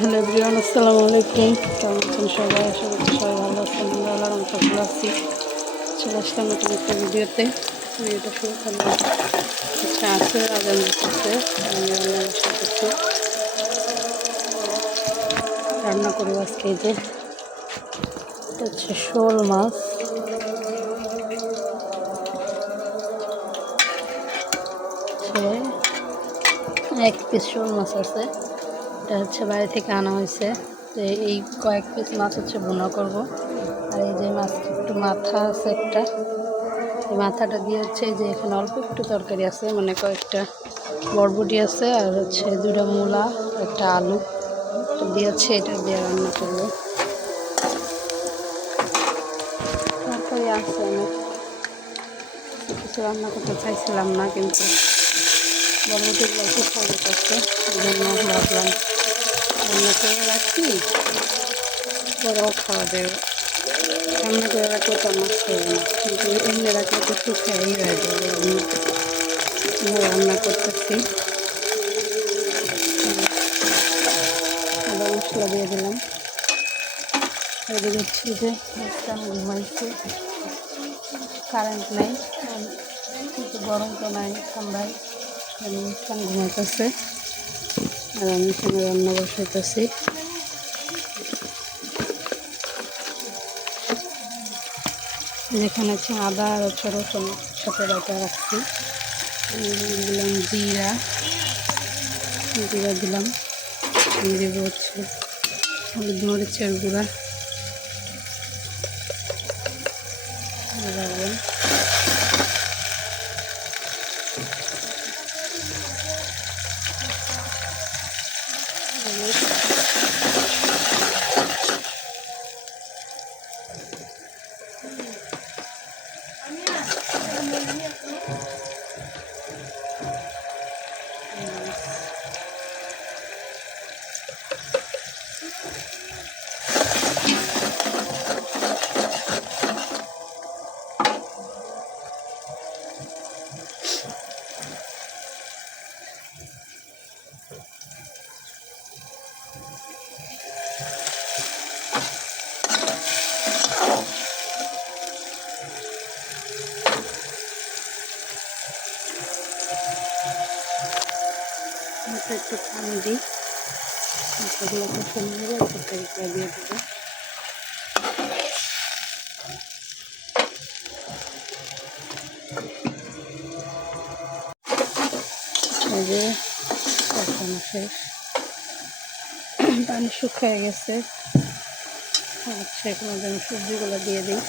Hello everyone, আসসালামু আলাইকুম। কেমন আছেন সবাই? আশা করছি সবাই ভালো আছেন। ভালো আছি। চলে আসলাম নতুন একটা ভিডিওতে। ভিডিওটা শুরু করলাম। আচ্ছা আছে দিতেছে আমি রান্না করছি রান্না আজকে যে। হচ্ছে শোল মাছ। এক পিস শোল মাছ আছে। এটা হচ্ছে বাইরে থেকে আনা হয়েছে। তো এই কয়েক পিস মাছ হচ্ছে বোনা করব। আর এই যে মাছ, একটু মাথা আছে একটা। এই মাথাটা দিয়ে হচ্ছে যে এখানে অল্প একটু তরকারি আছে মানে কয়েকটা বরবটি আছে আর হচ্ছে দুটা মূলা, একটা আলু। দিয়ে হচ্ছে এটা দিয়ে রান্না করব। তরকারি আছে অনেক। কিছু রান্না করতে চাইছিলাম না, কিন্তু বরবটিগুলো খুব ভালো করছে জন্য ভাবলাম রান্না করে রাখি পরেও খাওয়া দেবো রান্না করে রাখলে তো আমার খাব না কিন্তু এমনি রাখলে তো শুকাই হয়ে যাবে আমি রান্না করতেছি আদা মশলা দিয়ে দিলাম এদিকে যে ঘুমাইছে কারেন্ট নেই গরম তো নাই ঠান্ডায় ঘুমাইতেছে আর আমি এখানে রান্না বসাইতেছি। যেখানে হচ্ছে আদা হচ্ছে রসুন সাথে বাটা রাখছি। দিলাম জিরা। জিরা দিলাম। দেবো হচ্ছে হলুদ মরিচের গুঁড়া লবণ হালকা একটু পানি দিই যে পানি শুকিয়ে গেছে। আচ্ছা এখন আমি সবজিগুলো দিয়ে দিই।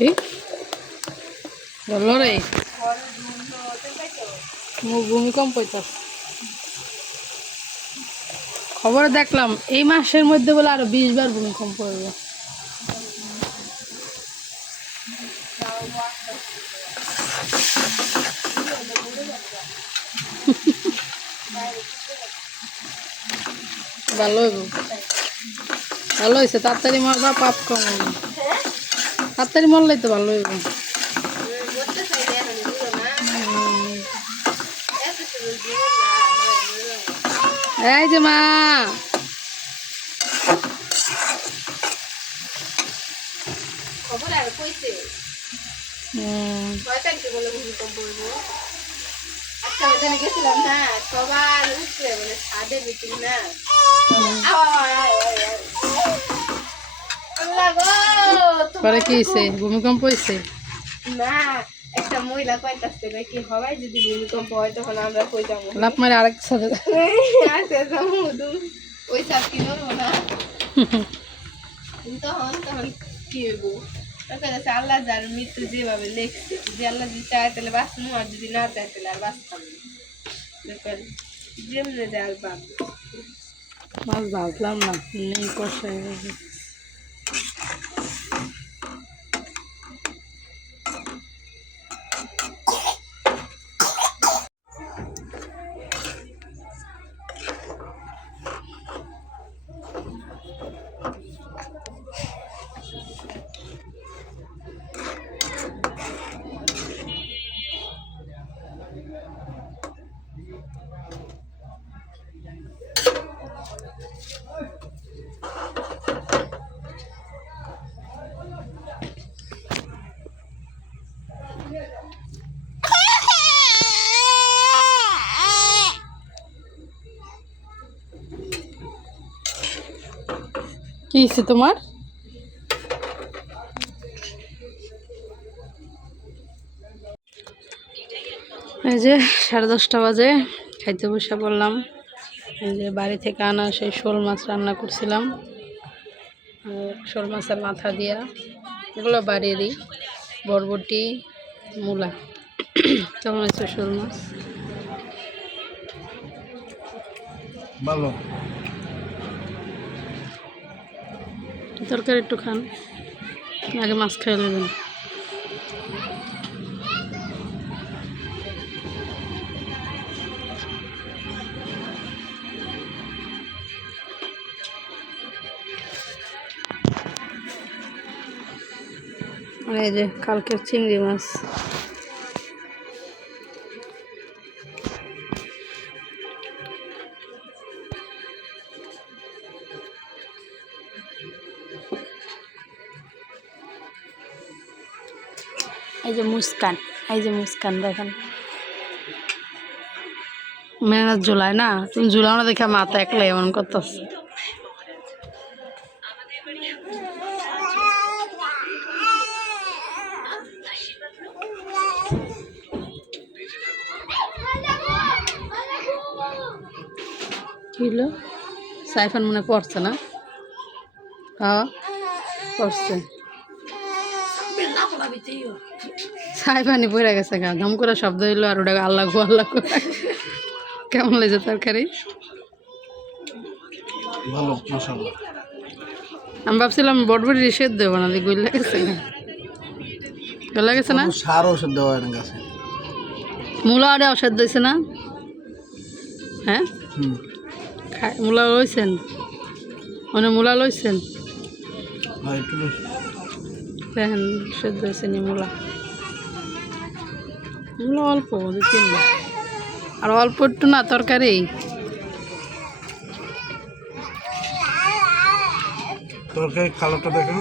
রে। ভূমিকম্প খবরে দেখলাম, এই মাসের মধ্যে বলে আরও বিশ বার ভূমিকম্প হইবে ভালো হইব। ভালো হয়েছে তাড়াতাড়ি মরবা, পাপ কম তাড়াতাড়ি মরলেই তো ভালো হইব। এই যে মা। খবর আর কইছে হুম, বলে ভূমিকম্প হইব আজকে গেছিলাম না। সবার উঠছে মানে ছাদে মিটিং না পরে কি হয়েছে ভূমিকম্প হয়েছে না একটা মহিলা কইতাছে নাকি হবাই যদি ভূমিকম্প হয় তখন আমরা কই যাব? লাভ মারে আরেক সাথে। আছে যাব দুম। ওই সব কি নড়বো না? তখন তখন কি হইব? তখন আছে আল্লাহ যার মৃত্যু যেভাবে লেখছে যদি আল্লাহ যদি চায় তাহলে বাঁচবো আর যদি না চায় তাহলে আর বাঁচতাম না। দেখেন যেমনে যায় আর বাঁচবো মাছ ভাজলাম না নেই কি তোমার? এই যে সাড়ে দশটা বাজে, খাইতে বসে বললাম এই যে বাড়ি থেকে আনা সেই শোল মাছ রান্না করছিলাম। শোল মাছের মাথা দিয়া এগুলো বাড়িয়ে দিই। বরবটি, মূলা। কেমন হয়েছে শোল মাছ? ভালো। তরকারি একটু খান। আগে মাছ খেয়ে নেবেন। এই যে কালকের চিংড়ি মাছ। এই যে মুস্কান এই যে মুস্কান দেখেন। মেহনত ঝুলায় না? তুমি ঝুলাও না দেখে মাথা একলা এমন করতেছ। সাইফান মনে পড়ছে না? হ্যাঁ পড়ছে। সাইফানি পড়ে গেছে গা ধম করে শব্দ হইল আর ওটা আল্লাহ গো আল্লাহ। কেমন লেগেছে তরকারি? ভালো আমি ভাবছিলাম বটবটি রিসেট দেবো না গইল গেছে না। গলা গেছে না? সার ওষুধ দেওয়া হয় না গাছে। মূলা আরে অসাধ্য হয়েছে না? হ্যাঁ? মূলা লইছেন? মানে মূলা লইছেন। দেখেন সেদ্ধ হয়েছে নি মূলা অল্প তিনবার। আর অল্প একটু না তরকারি। তরকারি কালোটা দেখো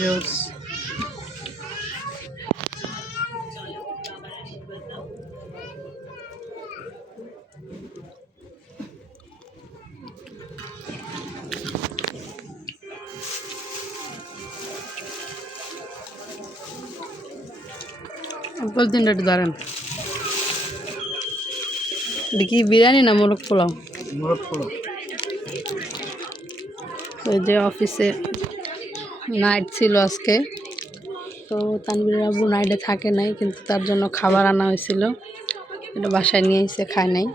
জোস। বল দিন একটু দাঁড়ান। এটা কি বিরিয়ানি না মোরগ পোলাও? মোরগ পোলাও। ওই যে অফিসে নাইট ছিল আজকে তো তানবির আব্বু নাইটে থাকে নাই কিন্তু তার জন্য খাবার আনা হয়েছিল। এটা বাসায় নিয়ে এসে খায় নাই।